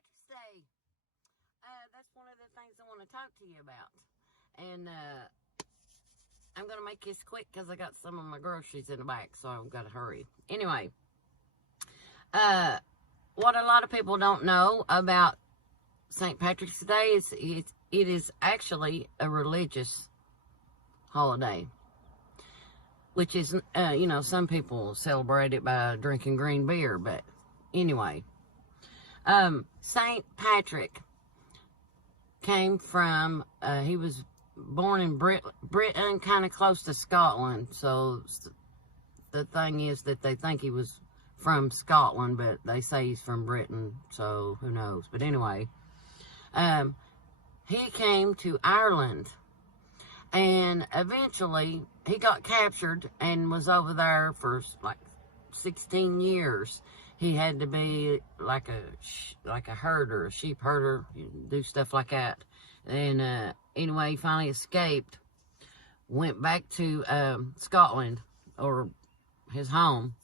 Patrick's Day. That's one of the things I want to talk to you about. And I'm going to make this quick because I got some of my groceries in the back, so I've got to hurry. Anyway, what a lot of people don't know about St. Patrick's Day is it is actually a religious holiday. Which is, some people celebrate it by drinking green beer, but anyway. St. Patrick came from, he was born in Britain, kind of close to Scotland. So the thing is that they think he was from Scotland, but they say he's from Britain, so who knows. But anyway, he came to Ireland, and eventually he got captured and was over there for like 16 years. He had to be like a herder, a sheep herder, do stuff like that. And anyway, he finally escaped, went back to Scotland, or his home.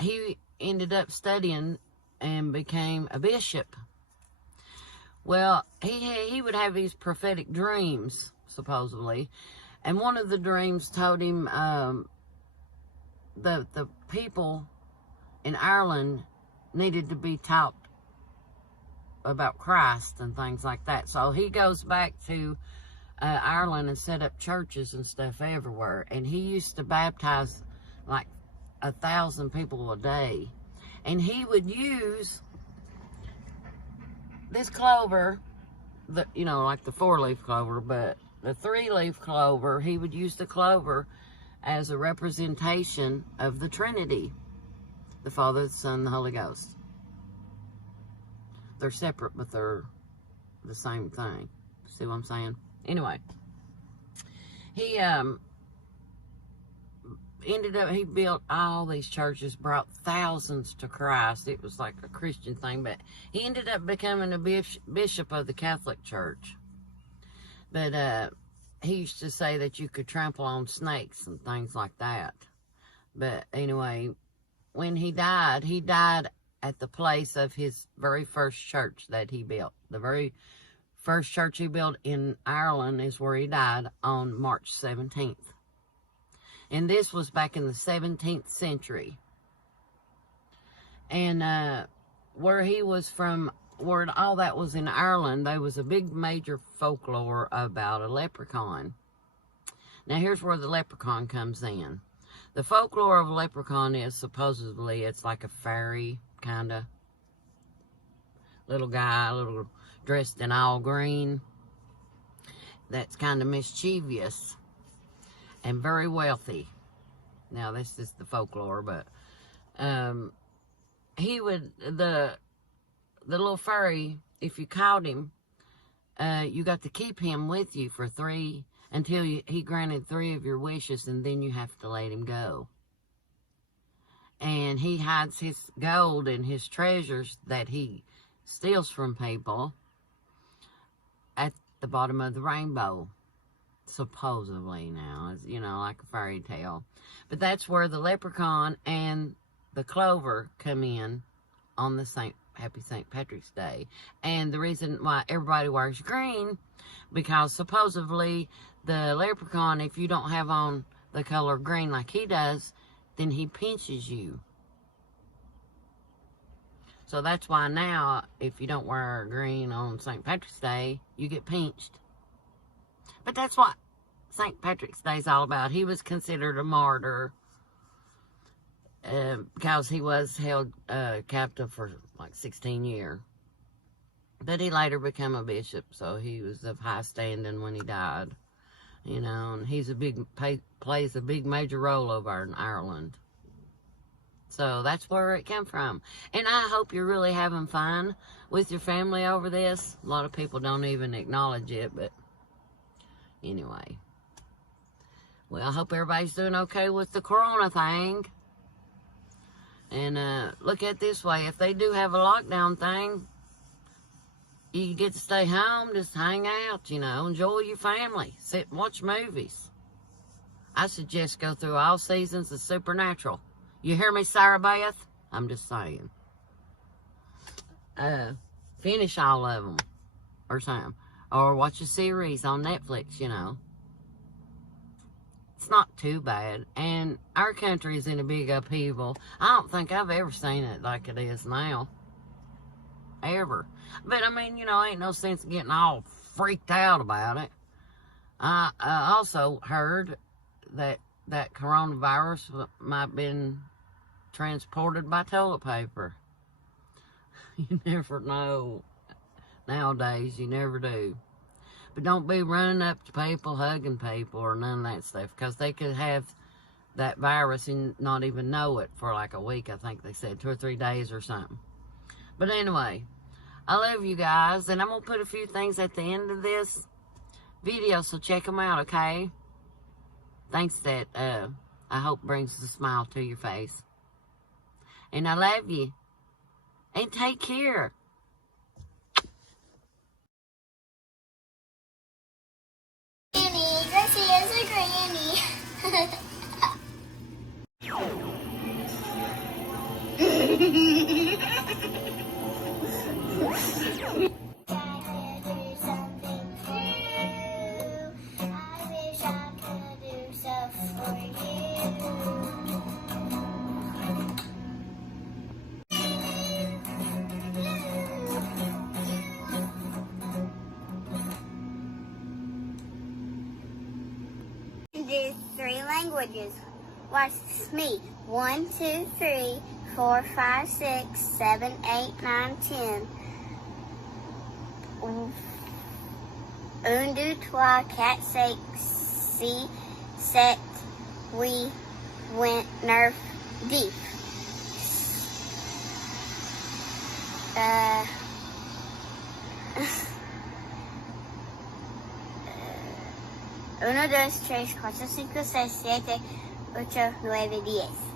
He ended up studying and became a bishop. Well, he would have these prophetic dreams, supposedly. And one of the dreams told him the people in Ireland needed to be taught about Christ and things like that. So he goes back to Ireland and set up churches and stuff everywhere. And he used to baptize like 1,000 people a day. And he would use this clover, like the 4-leaf clover, but the 3-leaf clover, he would use the clover as a representation of the Trinity, the Father, the Son, the Holy Ghost. They're separate, but they're the same thing. See what I'm saying? Anyway, he he built all these churches, brought thousands to Christ. It was like a Christian thing, but he ended up becoming a bishop of the Catholic Church. But he used to say that you could trample on snakes and things like that. But anyway, when he died at the place of his very first church that he built. The very first church he built in Ireland is where he died on March 17th. And this was back in the 17th century. And where he was from, where all that was in Ireland, there was a big major folklore about a leprechaun. Now here's where the leprechaun comes in. The folklore of a leprechaun is supposedly it's like a fairy kind of little guy, little dressed in all green, that's kind of mischievous and very wealthy. Now this is the folklore, but he would, the little fairy, if you caught him, you got to keep him with you for 3, until he granted 3 of your wishes, and then you have to let him go. And he hides his gold and his treasures that he steals from people at the bottom of the rainbow, supposedly. Now, it's, like a fairy tale. But that's where the leprechaun and the clover come in on the Happy St. Patrick's Day. And the reason why everybody wears green, because supposedly the leprechaun, if you don't have on the color green like he does, then he pinches you. So that's why now, if you don't wear green on St. Patrick's Day, you get pinched. But that's what St. Patrick's Day is all about. He was considered a martyr because he was held captive for like 16 years. But he later became a bishop, so he was of high standing when he died. And he's plays a big major role over in Ireland. So that's where it came from. And I hope you're really having fun with your family over this. A lot of people don't even acknowledge it, but anyway. Well, I hope everybody's doing okay with the corona thing. And look at it this way. If they do have a lockdown thing, you get to stay home, just hang out, enjoy your family, sit and watch movies. I suggest go through all seasons of Supernatural. You hear me, Sarah Beth? I'm just saying. finish all of them or something. Or watch a series on Netflix, you know. It's not too bad. And our country is in a big upheaval. I don't think I've ever seen it like it is now. Ever. But, I mean, you know, ain't no sense getting all freaked out about it. I also heard that coronavirus might have been transported by toilet paper. You never know. Nowadays, you never do. But don't be running up to people, hugging people, or none of that stuff, because they could have that virus and not even know it for like a week, I think they said, 2 or 3 days or something. But anyway, I love you guys, and I'm going to put a few things at the end of this video, so check them out, okay? Thanks that I hope brings a smile to your face. And I love you. And take care. Granny, Gracie is a granny. Do 3 languages. Watch me. 1, 2, 3, 4, 5, 6, 7, 8, 9, 10. 1, 2, 3, 4, 5, 6, 7, 8, 9, 10. 1, 2, 3, 4, 5, 6, 7, 8, 9, 10.